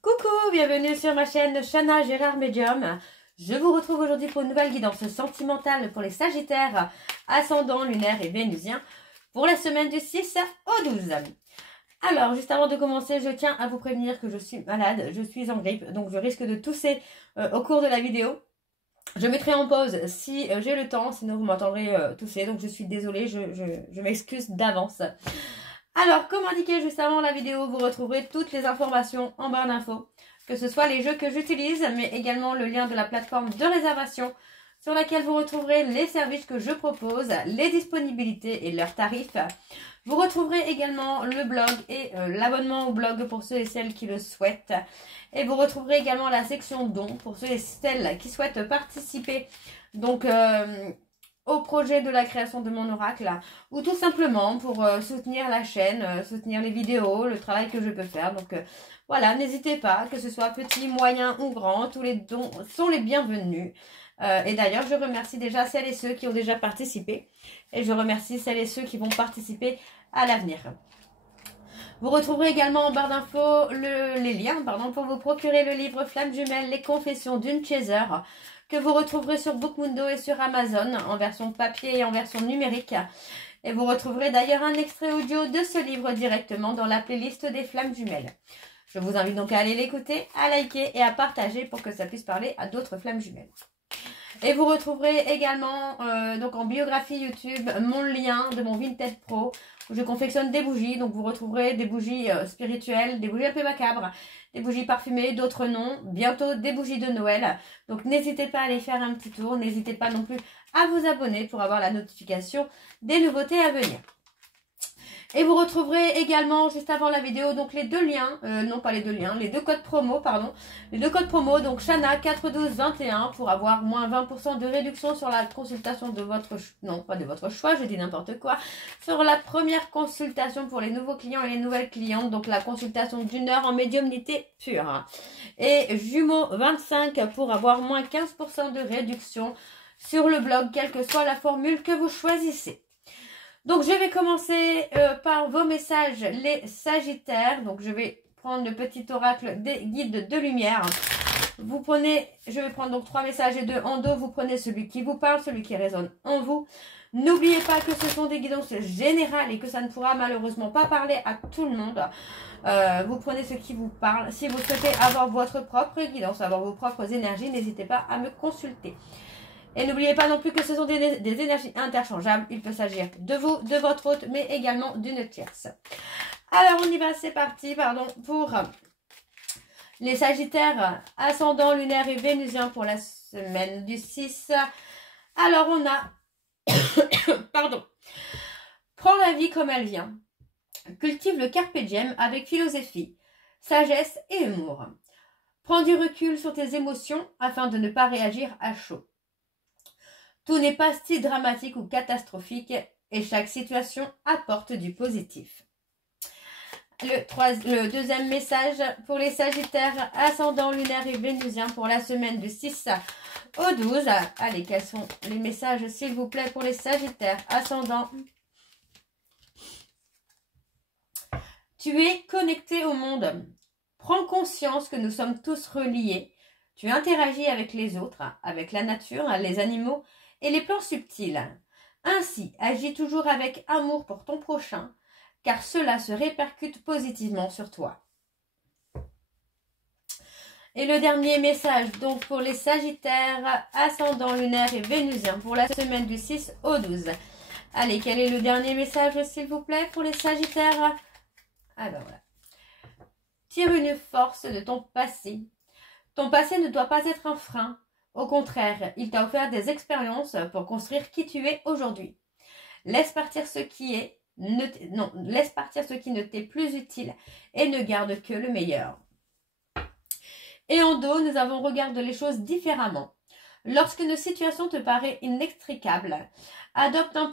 Coucou, bienvenue sur ma chaîne Chana Gérard Medium. Je vous retrouve aujourd'hui pour une nouvelle guidance sentimentale pour les Sagittaires, ascendant, lunaire et vénusien, pour la semaine du 6 au 12. Alors, juste avant de commencer, je tiens à vous prévenir que je suis malade, je suis en grippe, donc je risque de tousser au cours de la vidéo. Je mettrai en pause si j'ai le temps, sinon vous m'entendrez tousser, donc je suis désolée, je m'excuse d'avance. Alors, comme indiqué juste avant la vidéo, vous retrouverez toutes les informations en barre d'infos, que ce soit les jeux que j'utilise, mais également le lien de la plateforme de réservation sur laquelle vous retrouverez les services que je propose, les disponibilités et leurs tarifs. Vous retrouverez également le blog et l'abonnement au blog pour ceux et celles qui le souhaitent. Et vous retrouverez également la section dons pour ceux et celles qui souhaitent participer donc au projet de la création de mon oracle, ou tout simplement pour soutenir la chaîne, soutenir les vidéos, le travail que je peux faire. Donc voilà, n'hésitez pas, que ce soit petit, moyen ou grand, tous les dons sont les bienvenus. Et d'ailleurs, je remercie déjà celles et ceux qui ont déjà participé. Et je remercie celles et ceux qui vont participer à l'avenir. Vous retrouverez également en barre d'infos les liens pour vous procurer le livre Flamme Jumelle, les confessions d'une chaser, que vous retrouverez sur Bookmundo et sur Amazon en version papier et en version numérique. Et vous retrouverez d'ailleurs un extrait audio de ce livre directement dans la playlist des Flammes Jumelles. Je vous invite donc à aller l'écouter, à liker et à partager pour que ça puisse parler à d'autres Flammes Jumelles. Et vous retrouverez également donc en biographie YouTube mon lien de mon Vinted Pro où je confectionne des bougies. Donc vous retrouverez des bougies spirituelles, des bougies un peu macabres, des bougies parfumées, d'autres non. Bientôt des bougies de Noël. Donc n'hésitez pas à aller faire un petit tour. N'hésitez pas non plus à vous abonner pour avoir la notification des nouveautés à venir. Et vous retrouverez également, juste avant la vidéo, donc les deux liens, non pas les deux liens, les deux codes promo, pardon. Les deux codes promo, donc Chana 41221 pour avoir moins 20% de réduction sur la consultation de votre, non pas de votre choix, je dis n'importe quoi, sur la première consultation pour les nouveaux clients et les nouvelles clientes, donc la consultation d'1 heure en médiumnité pure. Et Jumeaux 25 pour avoir moins 15% de réduction sur le blog, quelle que soit la formule que vous choisissez. Donc, je vais commencer par vos messages, les Sagittaires. Donc, je vais prendre le petit oracle des guides de lumière. Vous prenez, je vais prendre donc 3 messages et 2 en dos. Vous prenez celui qui vous parle, celui qui résonne en vous. N'oubliez pas que ce sont des guidances générales et que ça ne pourra malheureusement pas parler à tout le monde. Vous prenez ce qui vous parle. Si vous souhaitez avoir votre propre guidance, avoir vos propres énergies, n'hésitez pas à me consulter. Et n'oubliez pas non plus que ce sont des énergies interchangeables. Il peut s'agir de vous, de votre hôte, mais également d'une tierce. Alors, on y va, c'est parti, pour les Sagittaires, ascendant, lunaire et vénusien pour la semaine du 6. Alors, on a... Prends la vie comme elle vient. Cultive le carpe diem avec philosophie, sagesse et humour. Prends du recul sur tes émotions afin de ne pas réagir à chaud. Tout n'est pas si dramatique ou catastrophique et chaque situation apporte du positif. Le deuxième message pour les Sagittaires, ascendant, lunaire et vénusien pour la semaine du 6 au 12. Allez, quels sont les messages s'il vous plaît pour les Sagittaires, ascendant? Tu es connecté au monde. Prends conscience que nous sommes tous reliés. Tu interagis avec les autres, avec la nature, les animaux et les plans subtils. Ainsi, agis toujours avec amour pour ton prochain, car cela se répercute positivement sur toi. Et le dernier message, donc pour les Sagittaires, ascendant, lunaire et vénusien, pour la semaine du 6 au 12. Allez, quel est le dernier message, s'il vous plaît, pour les Sagittaires? Ah ben voilà. Tire une force de ton passé. Ton passé ne doit pas être un frein. Au contraire, il t'a offert des expériences pour construire qui tu es aujourd'hui. Laisse partir ce qui est, laisse partir ce qui ne t'est plus utile et ne garde que le meilleur. Et en dos, nous avons regardé les choses différemment. Lorsque une situation te paraît inextricable, adopte un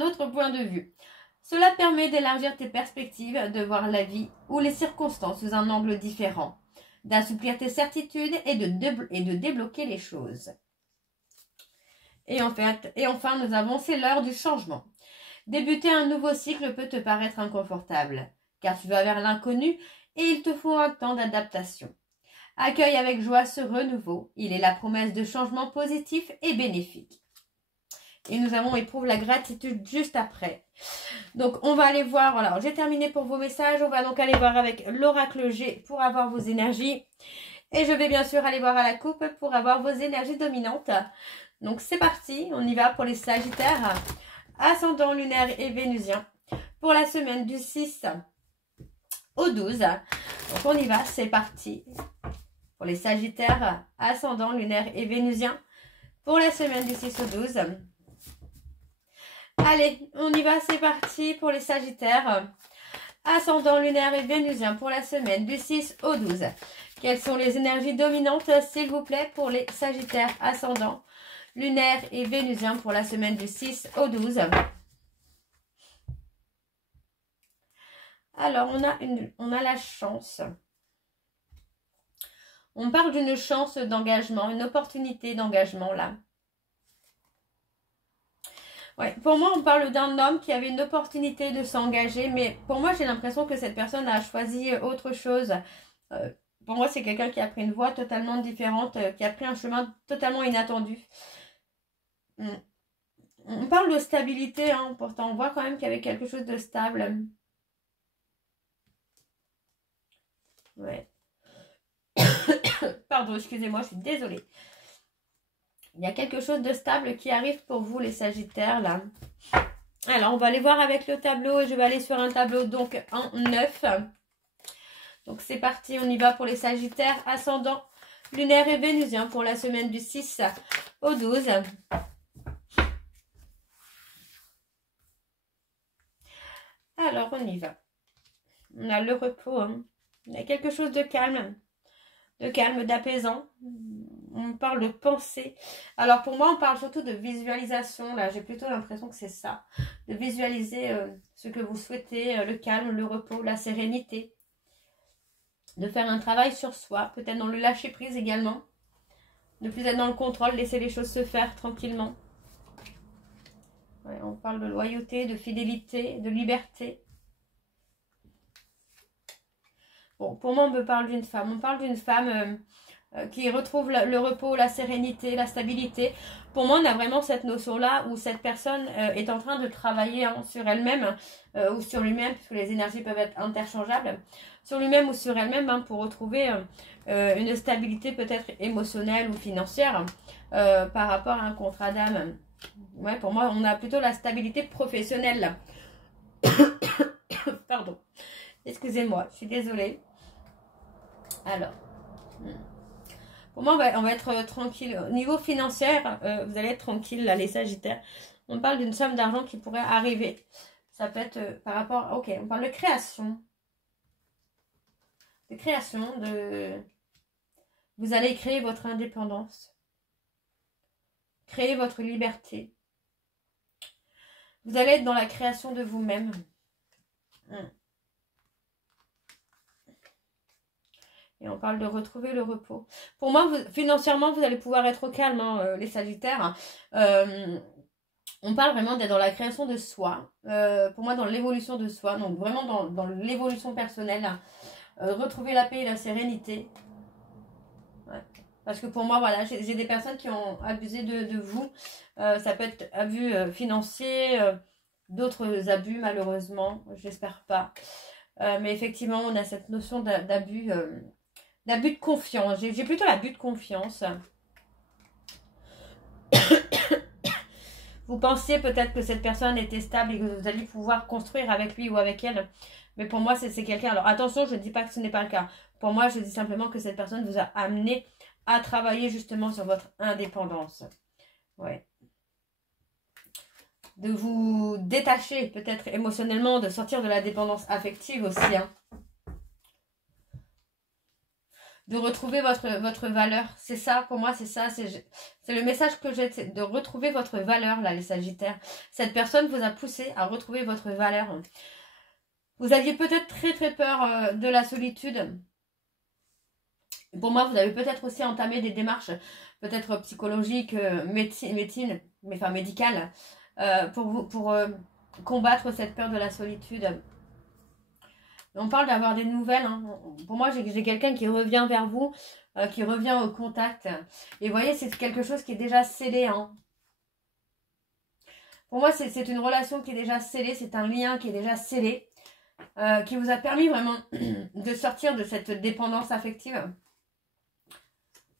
autre point de vue. Cela permet d'élargir tes perspectives, de voir la vie ou les circonstances sous un angle différent, d'assouplir tes certitudes et de débloquer les choses. Et enfin, nous avons, c'est l'heure du changement. Débuter un nouveau cycle peut te paraître inconfortable, car tu vas vers l'inconnu et il te faut un temps d'adaptation. Accueille avec joie ce renouveau. Il est la promesse de changement positif et bénéfique. Et nous avons éprouve la gratitude juste après. Donc, on va aller voir. Alors, j'ai terminé pour vos messages. On va donc aller voir avec l'oracle G pour avoir vos énergies. Et je vais bien sûr aller voir à la coupe pour avoir vos énergies dominantes. Donc, c'est parti. On y va pour les Sagittaires. Ascendant lunaire et vénusien. Pour la semaine du 6 au 12. Donc, on y va. C'est parti. Pour les Sagittaires, ascendant lunaire et vénusien. Pour la semaine du 6 au 12. Allez, on y va, c'est parti pour les Sagittaires. Ascendant lunaire et vénusien pour la semaine du 6 au 12. Quelles sont les énergies dominantes, s'il vous plaît, pour les Sagittaires ascendant lunaire et vénusien pour la semaine du 6 au 12. Alors, on a la chance. On parle d'une chance d'engagement, une opportunité d'engagement là. Ouais, pour moi, on parle d'un homme qui avait une opportunité de s'engager, mais pour moi, j'ai l'impression que cette personne a choisi autre chose. Pour moi, c'est quelqu'un qui a pris une voie totalement différente, qui a pris un chemin totalement inattendu. On parle de stabilité, hein, pourtant on voit quand même qu'il y avait quelque chose de stable. Ouais. Pardon, excusez-moi, je suis désolée. Il y a quelque chose de stable qui arrive pour vous, les Sagittaires, là. Alors, on va aller voir avec le tableau. Je vais aller sur un tableau, donc, en 9. Donc, c'est parti. On y va pour les Sagittaires. Ascendant, lunaire et vénusien pour la semaine du 6 au 12. Alors, on y va. On a le repos. Hein. Il y a quelque chose de calme, d'apaisant. On parle de pensée. Alors pour moi, on parle surtout de visualisation. Là, j'ai plutôt l'impression que c'est ça. De visualiser ce que vous souhaitez, le calme, le repos, la sérénité. De faire un travail sur soi, peut-être dans le lâcher prise également. Ne plus être dans le contrôle, laisser les choses se faire tranquillement. Ouais, on parle de loyauté, de fidélité, de liberté. Bon, pour moi, on me parle d'une femme. On parle d'une femme qui retrouve le repos, la sérénité, la stabilité. Pour moi, on a vraiment cette notion-là où cette personne est en train de travailler hein, sur elle-même ou sur lui-même, puisque les énergies peuvent être interchangeables, sur lui-même ou sur elle-même hein, pour retrouver une stabilité peut-être émotionnelle ou financière par rapport à un contrat d'âme. Ouais, pour moi, on a plutôt la stabilité professionnelle. Pardon. Excusez-moi, je suis désolée. Alors, pour moi, on va être tranquille. Au niveau financier, vous allez être tranquille, là, les Sagittaires. On parle d'une somme d'argent qui pourrait arriver. Ça peut être par rapport... Ok, on parle de création. De création, de... Vous allez créer votre indépendance. Créer votre liberté. Vous allez être dans la création de vous-même. Et on parle de retrouver le repos. Pour moi, financièrement, vous allez pouvoir être au calme, hein, les Sagittaires. On parle vraiment d'être dans la création de soi. Pour moi, dans l'évolution de soi. Donc, vraiment dans l'évolution personnelle. Retrouver la paix et la sérénité. Ouais. Parce que pour moi, voilà, j'ai des personnes qui ont abusé de vous. Ça peut être abus financier, d'autres abus, malheureusement. J'espère pas. Mais effectivement, on a cette notion d'abus... L'abus de confiance. J'ai plutôt l'abus de confiance. Vous pensiez peut-être que cette personne était stable et que vous alliez pouvoir construire avec lui ou avec elle. Mais pour moi, c'est quelqu'un... Alors attention, je ne dis pas que ce n'est pas le cas. Pour moi, je dis simplement que cette personne vous a amené à travailler justement sur votre indépendance. Ouais. De vous détacher peut-être émotionnellement, de sortir de la dépendance affective aussi. Hein. De retrouver votre valeur. C'est ça, pour moi, c'est ça. C'est le message que j'ai, de retrouver votre valeur, là, les Sagittaires. Cette personne vous a poussé à retrouver votre valeur. Vous aviez peut-être très très peur de la solitude. Pour moi, vous avez peut-être aussi entamé des démarches, peut-être psychologiques, médicales, pour combattre cette peur de la solitude. On parle d'avoir des nouvelles. Hein. Pour moi, j'ai quelqu'un qui revient vers vous, qui revient au contact. Et vous voyez, c'est quelque chose qui est déjà scellé. Hein. Pour moi, c'est une relation qui est déjà scellée. C'est un lien qui est déjà scellé. Qui vous a permis vraiment de sortir de cette dépendance affective.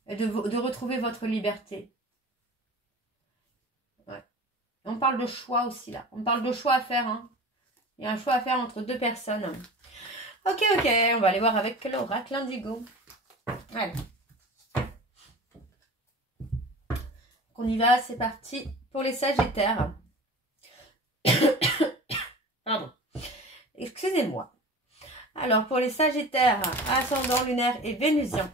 Et de retrouver votre liberté. Ouais. On parle de choix aussi là. On parle de choix à faire. Hein. Il y a un choix à faire entre deux personnes. Ok, on va aller voir avec l'oracle indigo. Allez. On y va, c'est parti pour les sagittaires. Pardon. Excusez-moi. Alors, pour les sagittaires, ascendant lunaire et vénusien,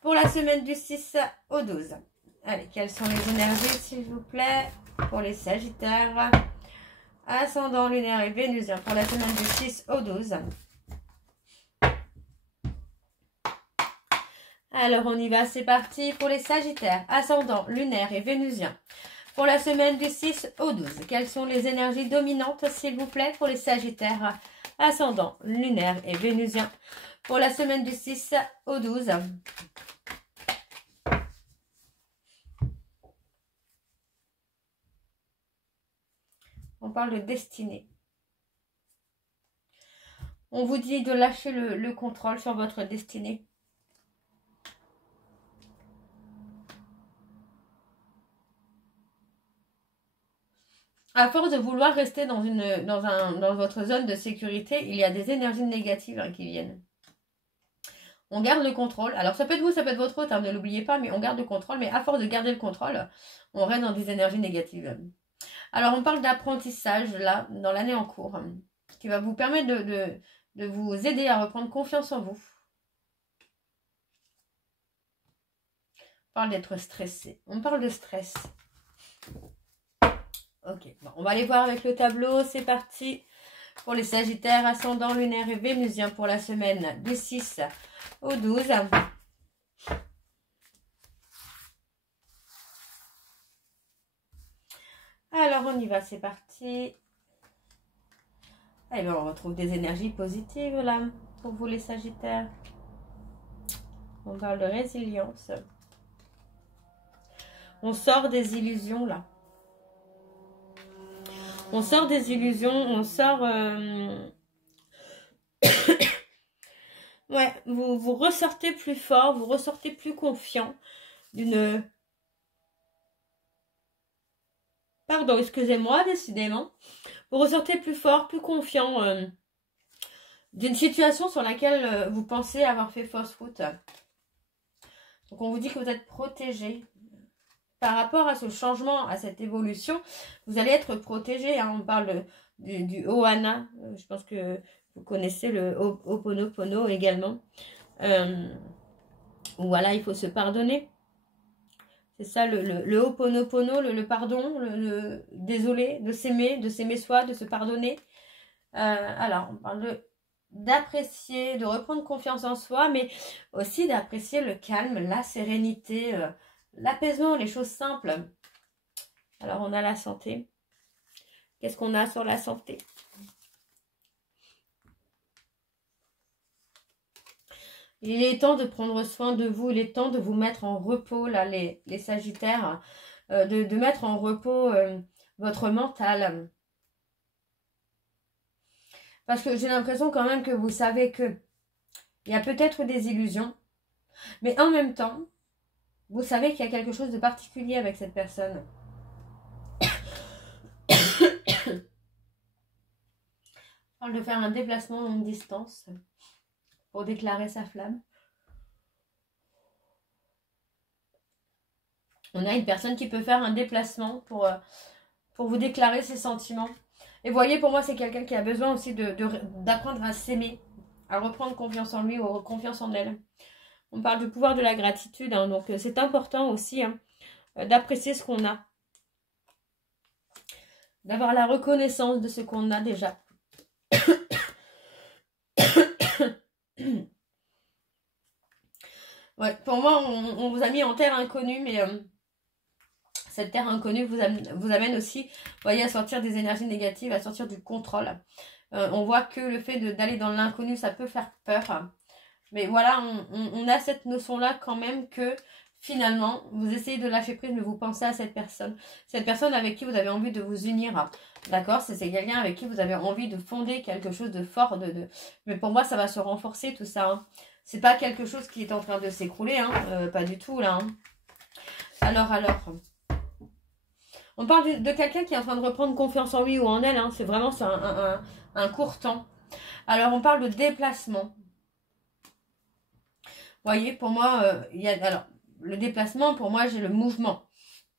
pour la semaine du 6 au 12. Allez, quelles sont les énergies, s'il vous plaît, pour les sagittaires, ascendant lunaire et vénusien, pour la semaine du 6 au 12. Alors, on y va, c'est parti pour les sagittaires, ascendant lunaire et vénusien, pour la semaine du 6 au 12. Quelles sont les énergies dominantes, s'il vous plaît, pour les sagittaires, ascendant lunaire et vénusien, pour la semaine du 6 au 12. On parle de destinée. On vous dit de lâcher le contrôle sur votre destinée. À force de vouloir rester dans votre zone de sécurité, il y a des énergies négatives qui viennent. On garde le contrôle. Alors ça peut être vous, ça peut être votre autre, ne l'oubliez pas, mais on garde le contrôle. Mais à force de garder le contrôle, on reste dans des énergies négatives. Alors on parle d'apprentissage là, dans l'année en cours, qui va vous permettre de vous aider à reprendre confiance en vous. On parle d'être stressé. On parle de stress. Ok, bon, on va aller voir avec le tableau. C'est parti pour les sagittaires, ascendant lunaire et vénusien pour la semaine du 6 au 12. Alors, on y va, c'est parti. Et bien, on retrouve des énergies positives là, pour vous les sagittaires. On parle de résilience. On sort des illusions là. On sort des illusions, on sort... ouais, vous ressortez plus fort, vous ressortez plus confiant d'une... Pardon, excusez-moi, décidément. Vous ressortez plus fort, plus confiant d'une situation sur laquelle vous pensez avoir fait fausse route. Donc on vous dit que vous êtes protégé. Par rapport à ce changement, à cette évolution, vous allez être protégé. Hein. On parle du Ohana. Je pense que vous connaissez le Ho'oponopono également. Voilà, il faut se pardonner. C'est ça, le Ho'oponopono, le pardon, le désolé, de s'aimer soi, de se pardonner. Alors, on parle d'apprécier, de reprendre confiance en soi, mais aussi d'apprécier le calme, la sérénité, l'apaisement, les choses simples. Alors, on a la santé. Qu'est-ce qu'on a sur la santé? Il est temps de prendre soin de vous. Il est temps de vous mettre en repos, là, les sagittaires. De mettre en repos votre mental. Parce que j'ai l'impression quand même que vous savez que il y a peut-être des illusions. Mais en même temps, vous savez qu'il y a quelque chose de particulier avec cette personne. On parle de faire un déplacement longue distance pour déclarer sa flamme. On a une personne qui peut faire un déplacement pour vous déclarer ses sentiments. Et vous voyez, pour moi, c'est quelqu'un qui a besoin aussi d'apprendre à s'aimer, à reprendre confiance en lui ou confiance en elle. On parle du pouvoir de la gratitude, hein, donc c'est important aussi hein, d'apprécier ce qu'on a. D'avoir la reconnaissance de ce qu'on a déjà. Ouais, pour moi, on vous a mis en terre inconnue, mais cette terre inconnue vous amène aussi, vous voyez, à sortir des énergies négatives, à sortir du contrôle. On voit que le fait d'aller dans l'inconnu, ça peut faire peur. Mais voilà, on a cette notion-là quand même que finalement, vous essayez de lâcher prise, mais vous pensez à cette personne. Cette personne avec qui vous avez envie de vous unir. D'accord? C'est quelqu'un avec qui vous avez envie de fonder quelque chose de fort. Mais pour moi, ça va se renforcer tout ça. Hein. C'est pas quelque chose qui est en train de s'écrouler. Hein. Pas du tout là. Hein. Alors. On parle de quelqu'un qui est en train de reprendre confiance en lui ou en elle. Hein. C'est vraiment sur un court temps. Alors, on parle de déplacement. Vous voyez, pour moi, alors, le déplacement, pour moi, j'ai le mouvement.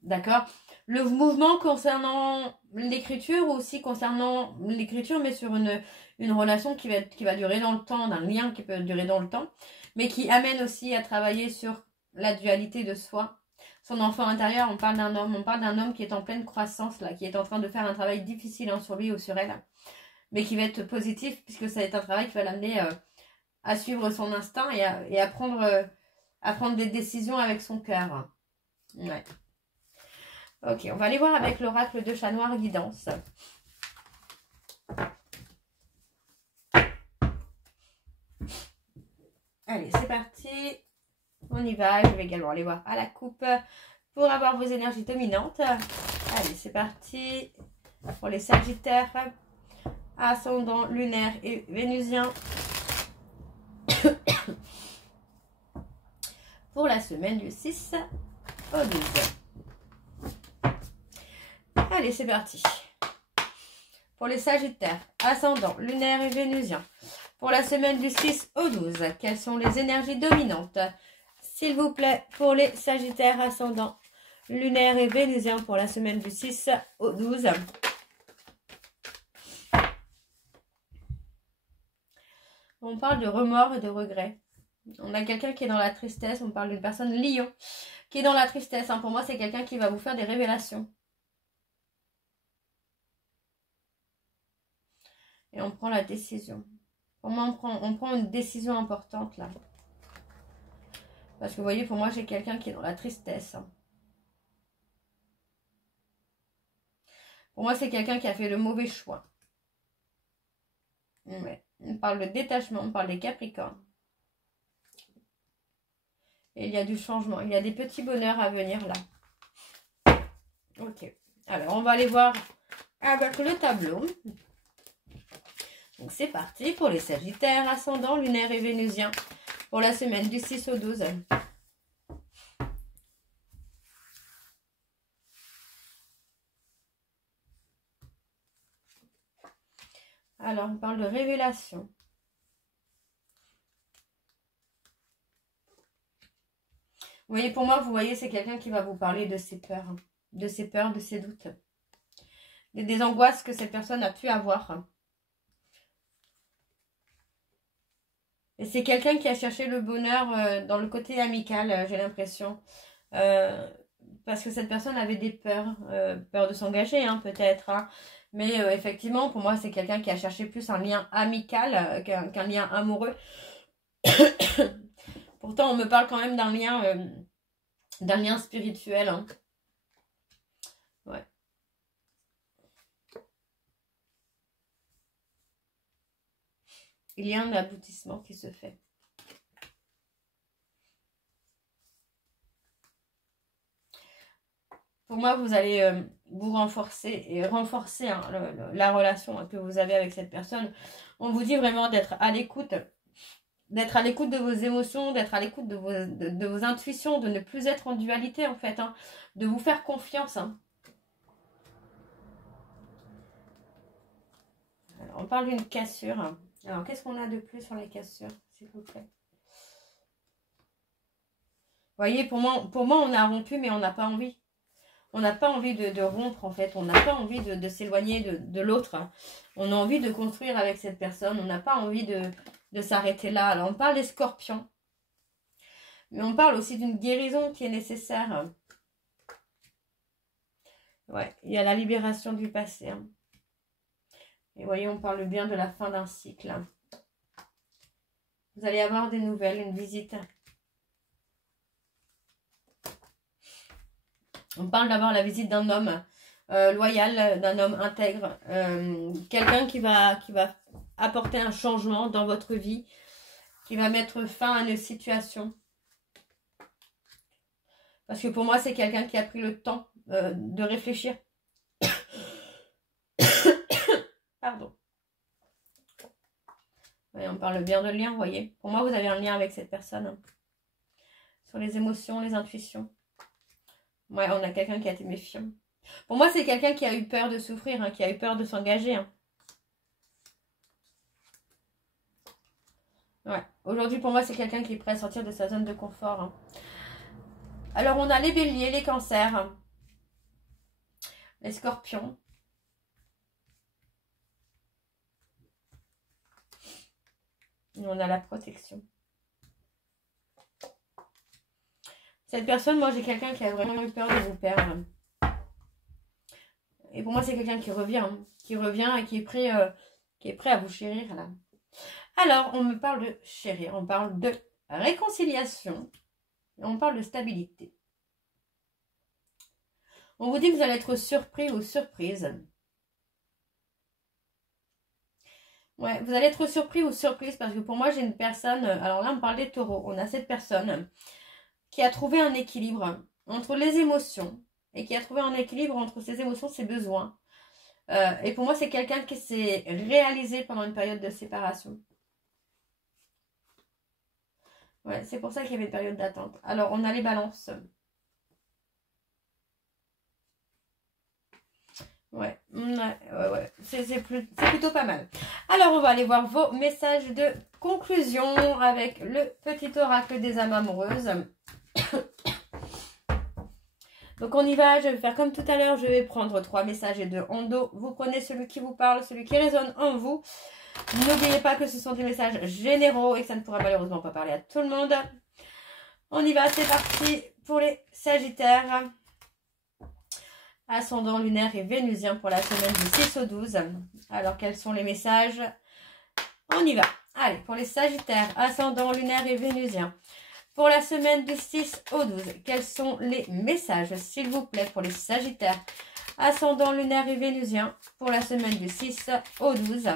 D'accord? Le mouvement concernant l'écriture ou aussi concernant l'écriture, mais sur une relation qui va durer dans le temps, d'un lien qui peut durer dans le temps, mais qui amène aussi à travailler sur la dualité de soi. Son enfant intérieur, on parle d'un homme qui est en pleine croissance, là, qui est en train de faire un travail difficile hein, sur lui ou sur elle, mais qui va être positif, puisque ça va être un travail qui va l'amener à suivre son instinct et à prendre des décisions avec son cœur. Ouais. Ok, on va aller voir avec l'oracle de chat noir guidance. Allez, c'est parti. On y va. Je vais également aller voir à la coupe pour avoir vos énergies dominantes. Allez, c'est parti. Pour les sagittaires, ascendant lunaire et vénusien. Pour la semaine du 6 au 12. Allez, c'est parti. Pour les sagittaires, ascendant lunaire et vénusien. Pour la semaine du 6 au 12, quelles sont les énergies dominantes? S'il vous plaît, pour les sagittaires, ascendant lunaire et vénusien pour la semaine du 6 au 12. On parle de remords et de regrets. On a quelqu'un qui est dans la tristesse. On parle d'une personne lion qui est dans la tristesse. Hein. Pour moi, c'est quelqu'un qui va vous faire des révélations. Et on prend la décision. Pour moi, on prend une décision importante là. Parce que vous voyez, pour moi, j'ai quelqu'un qui est dans la tristesse. Hein. Pour moi, c'est quelqu'un qui a fait le mauvais choix. Ouais. On parle de détachement, on parle des Capricornes. Et il y a du changement. Il y a des petits bonheurs à venir là. Ok. Alors, on va aller voir avec le tableau. Donc, c'est parti pour les Sagittaires, ascendant, lunaire et vénusien. Pour la semaine du 6 au 12. Alors, on parle de révélation. Vous voyez, pour moi, vous voyez, c'est quelqu'un qui va vous parler de ses peurs. Hein, de ses peurs, de ses doutes. Des angoisses que cette personne a pu avoir. Hein. Et c'est quelqu'un qui a cherché le bonheur dans le côté amical, j'ai l'impression. Parce que cette personne avait des peurs. Peur de s'engager, hein, peut-être. Hein. Mais effectivement, pour moi, c'est quelqu'un qui a cherché plus un lien amical qu'un lien amoureux. Pourtant, on me parle quand même d'un lien spirituel. Hein. Ouais. Il y a un aboutissement qui se fait. Pour moi, vous allez vous renforcer et renforcer hein, la relation que vous avez avec cette personne. On vous dit vraiment d'être à l'écoute. D'être à l'écoute de vos émotions, d'être à l'écoute de vos intuitions, de ne plus être en dualité en fait. Hein, de vous faire confiance. Hein. Alors, on parle d'une cassure. Alors, qu'est-ce qu'on a de plus sur les cassures, s'il vous plaît? Vous voyez, pour moi, on a rompu, mais on n'a pas envie. On n'a pas envie de rompre, en fait. On n'a pas envie de s'éloigner de l'autre. On a envie de construire avec cette personne. On n'a pas envie de s'arrêter là. Alors, on parle des scorpions. Mais on parle aussi d'une guérison qui est nécessaire. Ouais, il y a la libération du passé. Hein. Et vous voyez, on parle bien de la fin d'un cycle. Hein. Vous allez avoir des nouvelles, une visite. On parle d'avoir la visite d'un homme loyal, d'un homme intègre, quelqu'un qui va apporter un changement dans votre vie, qui va mettre fin à une situation. Parce que pour moi, c'est quelqu'un qui a pris le temps de réfléchir. Pardon. Ouais, on parle bien de lien, vous voyez. Pour moi, vous avez un lien avec cette personne. Hein. Sur les émotions, les intuitions. Ouais, on a quelqu'un qui a été méfiant. Pour moi, c'est quelqu'un qui a eu peur de souffrir, hein, qui a eu peur de s'engager. Hein. Ouais. Aujourd'hui, pour moi, c'est quelqu'un qui est prêt à sortir de sa zone de confort. Hein. Alors, on a les béliers, les cancers, les scorpions. Et on a la protection. Cette personne, moi, j'ai quelqu'un qui a vraiment eu peur de vous perdre. Et pour moi, c'est quelqu'un qui revient. Hein, qui revient et qui est prêt à vous chérir, là. Alors, on me parle de chérir. On parle de réconciliation. Et on parle de stabilité. On vous dit que vous allez être surpris ou surprise. Ouais, vous allez être surpris ou surprise parce que pour moi, j'ai une personne... Alors là, on parle des taureaux. On a cette personne qui a trouvé un équilibre entre les émotions et qui a trouvé un équilibre entre ses émotions et ses besoins. Et pour moi, c'est quelqu'un qui s'est réalisé pendant une période de séparation. Ouais, c'est pour ça qu'il y avait une période d'attente. Alors, on a les balances. Ouais. C'est plutôt pas mal. Alors, on va aller voir vos messages de conclusion avec le petit oracle des âmes amoureuses. Donc, on y va. Je vais faire comme tout à l'heure. Je vais prendre 3 messages et 2 en dos. Vous prenez celui qui vous parle, celui qui résonne en vous. N'oubliez pas que ce sont des messages généraux et que ça ne pourra malheureusement pas parler à tout le monde. On y va. C'est parti pour les Sagittaires. Ascendant lunaire et vénusien pour la semaine du 6 au 12. Alors, quels sont les messages? On y va. Allez, pour les Sagittaires, ascendant lunaire et vénusien. Pour la semaine du 6 au 12, quels sont les messages, s'il vous plaît, pour les Sagittaires, ascendant lunaire et vénusien, pour la semaine du 6 au 12.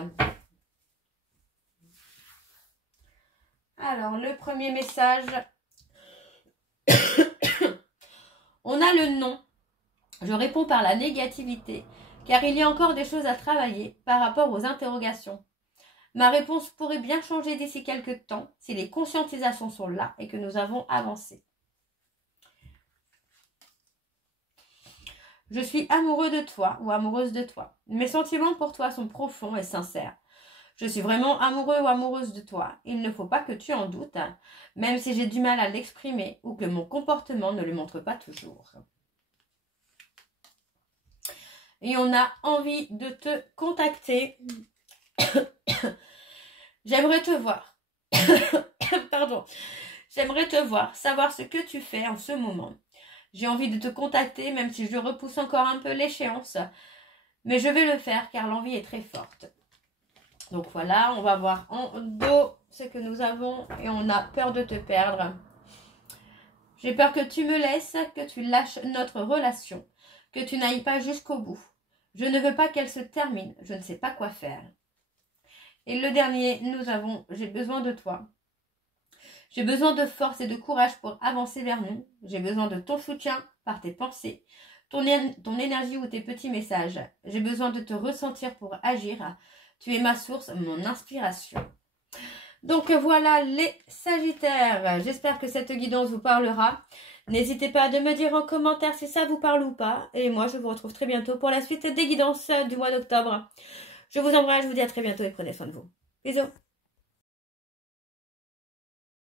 Alors, le premier message, on a le non. Je réponds par la négativité, car il y a encore des choses à travailler par rapport aux interrogations. Ma réponse pourrait bien changer d'ici quelques temps si les conscientisations sont là et que nous avons avancé. Je suis amoureux de toi ou amoureuse de toi. Mes sentiments pour toi sont profonds et sincères. Je suis vraiment amoureux ou amoureuse de toi. Il ne faut pas que tu en doutes, même si j'ai du mal à l'exprimer ou que mon comportement ne le montre pas toujours. Et on a envie de te contacter. J'aimerais te voir. Pardon. J'aimerais te voir, savoir ce que tu fais en ce moment. J'ai envie de te contacter, même si je repousse encore un peu l'échéance. Mais je vais le faire car l'envie est très forte. Donc voilà, on va voir en dos ce que nous avons et on a peur de te perdre. J'ai peur que tu me laisses, que tu lâches notre relation, que tu n'ailles pas jusqu'au bout. Je ne veux pas qu'elle se termine, je ne sais pas quoi faire. Et le dernier, nous avons, j'ai besoin de toi. J'ai besoin de force et de courage pour avancer vers nous. J'ai besoin de ton soutien par tes pensées, ton énergie ou tes petits messages. J'ai besoin de te ressentir pour agir. Tu es ma source, mon inspiration. Donc voilà les Sagittaires. J'espère que cette guidance vous parlera. N'hésitez pas à me dire en commentaire si ça vous parle ou pas. Et moi, je vous retrouve très bientôt pour la suite des guidances du mois d'octobre. Je vous embrasse, je vous dis à très bientôt et prenez soin de vous. Bisous.